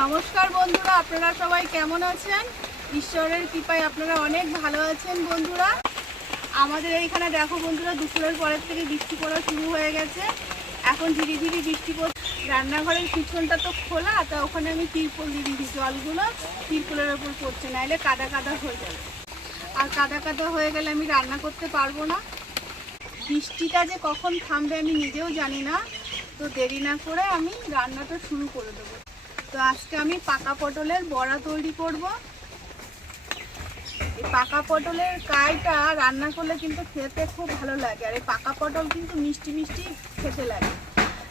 নমস্কার বন্ধুরা, আপনারা সবাই কেমন আছেন? ঈশ্বরের কৃপায় আপনারা অনেক ভালো আছেন বন্ধুরা। আমাদের এইখানে দেখো বন্ধুরা, দুপুরের পরের থেকে বৃষ্টি পড়া শুরু হয়ে গেছে। এখন ধীরে ধীরে বৃষ্টি পড়ছে। রান্নাঘরের পিছনটা তো খোলা, তা ওখানে আমি তিরপল দিয়ে দিয়েছি। জলগুলো তিরপলের ওপর পড়ছে নাহলে কাদা কাদা হয়ে যাবে। আর কাদা কাদা হয়ে গেলে আমি রান্না করতে পারব না। বৃষ্টিটা যে কখন থামবে আমি নিজেও জানি না। তো দেরি না করে আমি রান্নাটা শুরু করে দেবো। তো আজকে আমি পাকা পটলের বড়া তৈরি করব। এই পাকা পটলের কাইটা রান্না করলে কিন্তু খেতে খুব ভালো লাগে, আর এই পাকা পটল কিন্তু মিষ্টি মিষ্টি খেতে লাগে।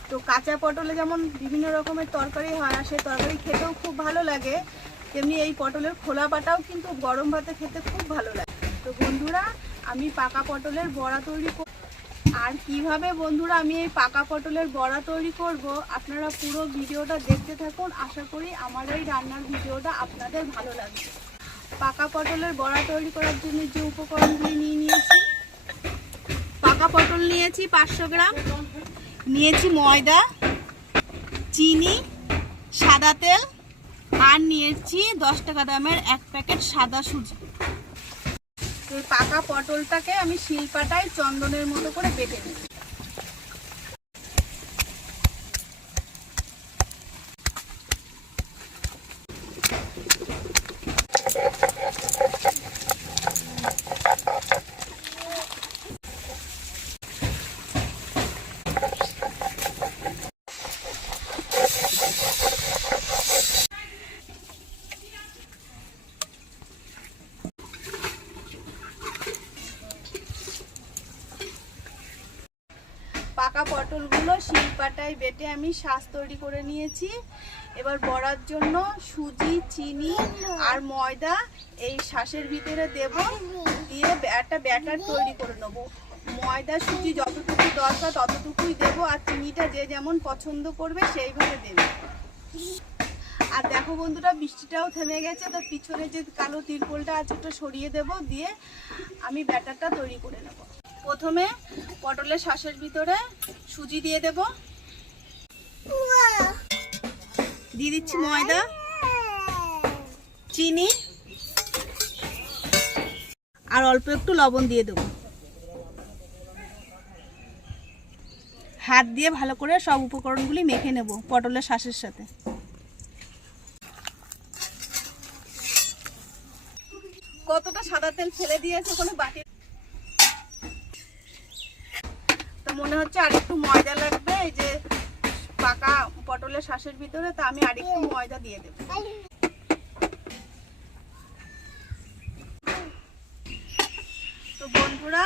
তো কাঁচা পটলে যেমন বিভিন্ন রকমের তরকারি হয়, আর সেই তরকারি খেতেও খুব ভালো লাগে, তেমনি এই পটলের খোলা পাটাও কিন্তু গরম ভাতে খেতে খুব ভালো লাগে। তো বন্ধুরা, আমি পাকা পটলের বড়া তৈরি আর কীভাবে বন্ধুরা আমি এই পাকা পটলের বড়া তৈরি করব, আপনারা পুরো ভিডিওটা দেখতে থাকুন। আশা করি আমার এই রান্নার ভিডিওটা আপনাদের ভালো লাগবে। পাকা পটলের বড়া তৈরি করার জন্য যে উপকরণগুলি নিয়ে নিয়েছি, পাকা পটল নিয়েছি পাঁচশো গ্রাম, নিয়েছি ময়দা, চিনি, সাদা তেল, আর নিয়েছি দশ টাকা দামের এক প্যাকেট সাদা সুজি। পাকা পটলটাকে আমি শিলপাটায় চন্দনের মতো করে বেটে নিই পাকা পটলগুলো শিলপাটায় বেটে আমি শাঁস তৈরি করে নিয়েছি। এবার বড়ার জন্য সুজি, চিনি আর ময়দা এই শাঁসের ভিতরে দেব। দিয়ে একটা ব্যাটার তৈরি করে নেব। ময়দা, সুজি যতটুকু দরকার ততটুকুই দেব আর চিনিটা যে যেমন পছন্দ করবে সেইভাবে দেবে। আর দেখো বন্ধুরা, বৃষ্টিটাও থেমে গেছে, তো পিছনে যে কালো তিরপলটা আছে ওটা সরিয়ে দেব। দিয়ে আমি ব্যাটারটা তৈরি করে নেব। প্রথমে পটলের শ্বাসের ভিতরে সুজি দিয়ে দেব। দিয়ে দিচ্ছি ময়দা, চিনি, আর অল্প একটু লবণ দিয়ে দেবো। হাত দিয়ে ভালো করে সব উপকরণগুলি মেখে নেব পটলের শ্বাসের সাথে। কতটা সাদা তেল ফেলে দিয়েছে কোনো বাটি তো মনে হচ্ছে আরেকটু ময়দা লাগবে, এই যে পাকা পটলের শ্বাসের ভিতরে, তা আমি আরেকটু ময়দা দিয়ে দেব। তো বন্ধুরা,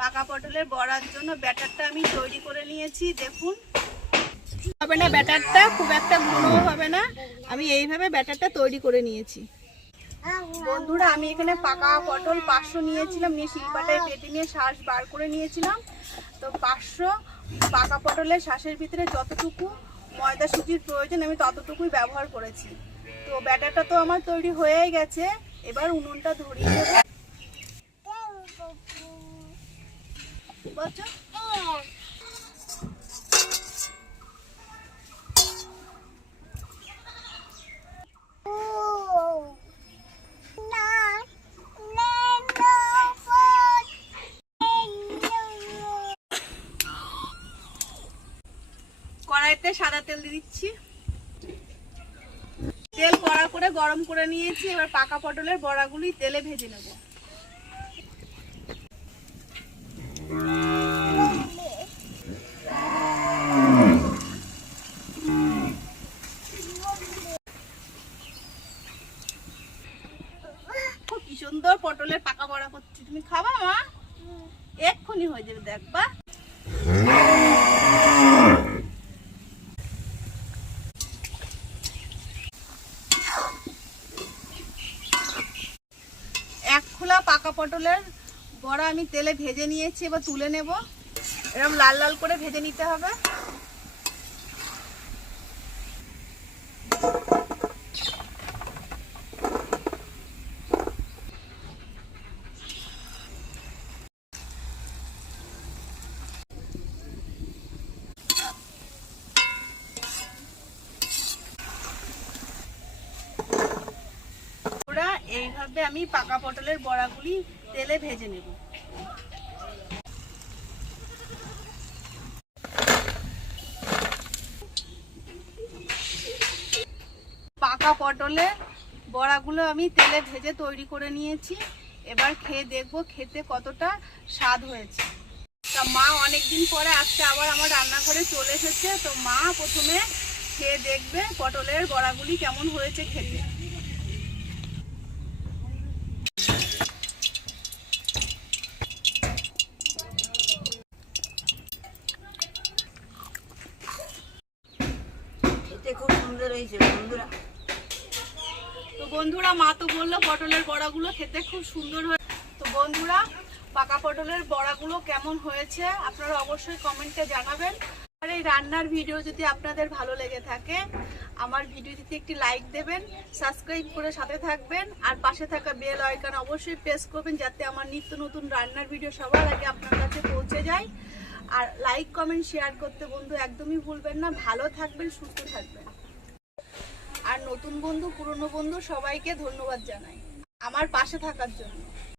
পাকা পটলের বড়ার জন্য ব্যাটারটা আমি তৈরি করে নিয়েছি, দেখুন। হবে না ব্যাটারটা, খুব একটা ঘন হবে না। আমি এইভাবে ব্যাটারটা তৈরি করে নিয়েছি। বন্ধুরা, আমি এখানে পাকা পটল পাঁচশো নিয়েছিলাম, নিয়ে শিলপাটায় পেটে নিয়ে শ্বাস বার করে নিয়েছিলাম। তো পাঁচশো পাকা পটলের শ্বাসের ভিতরে যতটুকু ময়দা সুজির প্রয়োজন, আমি ততটুকুই ব্যবহার করেছি। তো ব্যাটারটা তো আমার তৈরি হয়েই গেছে। এবার উনুনটা ধরিয়ে দেবো। কড়াইতে সাদা তেল দিয়ে দিচ্ছি। তেল কড়া করে গরম করে নিয়েছি, এবার পাকা পটলের বড়াগুলি তেলে ভেজে নেব। সুন্দর পটলের পাকা বড়া করছি। তুমি খাবা, মা? এক্ষুনি হয়ে যাবে, দেখবা এক খোলা পাকা পটলের বড়া আমি তেলে ভেজে নিয়েছি, এবার তুলে নেব। এরকম লাল লাল করে ভেজে নিতে হবে। এইভাবে আমি পাকা পটলের বড়াগুলি তেলে ভেজে নেব। পাকা পটলে বড়াগুলো আমি তেলে ভেজে তৈরি করে নিয়েছি। এবার খেয়ে দেখব খেতে কতটা স্বাদ হয়েছে। তা মা অনেকদিন পরে আজকে আবার আমার রান্নাঘরে চলে এসেছে, তো মা প্রথমে খেয়ে দেখবে পটলের বড়াগুলি কেমন হয়েছে খেতে খুব সুন্দর হয়েছে বন্ধুরা। তো বন্ধুরা, মা তো বলল পটলের বড়াগুলো খেতে খুব সুন্দর হয়ে। তো বন্ধুরা, পাকা পটলের বড়াগুলো কেমন হয়েছে আপনারা অবশ্যই কমেন্টে জানাবেন। আর এই রান্নার ভিডিও যদি আপনাদের ভালো লেগে থাকে, আমার ভিডিওটিতে একটি লাইক দেবেন, সাবস্ক্রাইব করে সাথে থাকবেন, আর পাশে থাকা বেল আইকন অবশ্যই প্রেস করবেন যাতে আমার নিত্য নতুন রান্নার ভিডিও সবার আগে আপনার কাছে পৌঁছে যায়। আর লাইক, কমেন্ট, শেয়ার করতে বন্ধু একদমই ভুলবেন না। ভালো থাকবেন, সুস্থ থাকবেন। আর নতুন বন্ধু পুরনো বন্ধু সবাইকে ধন্যবাদ জানাই। আমার পাশে থাকার জন্য।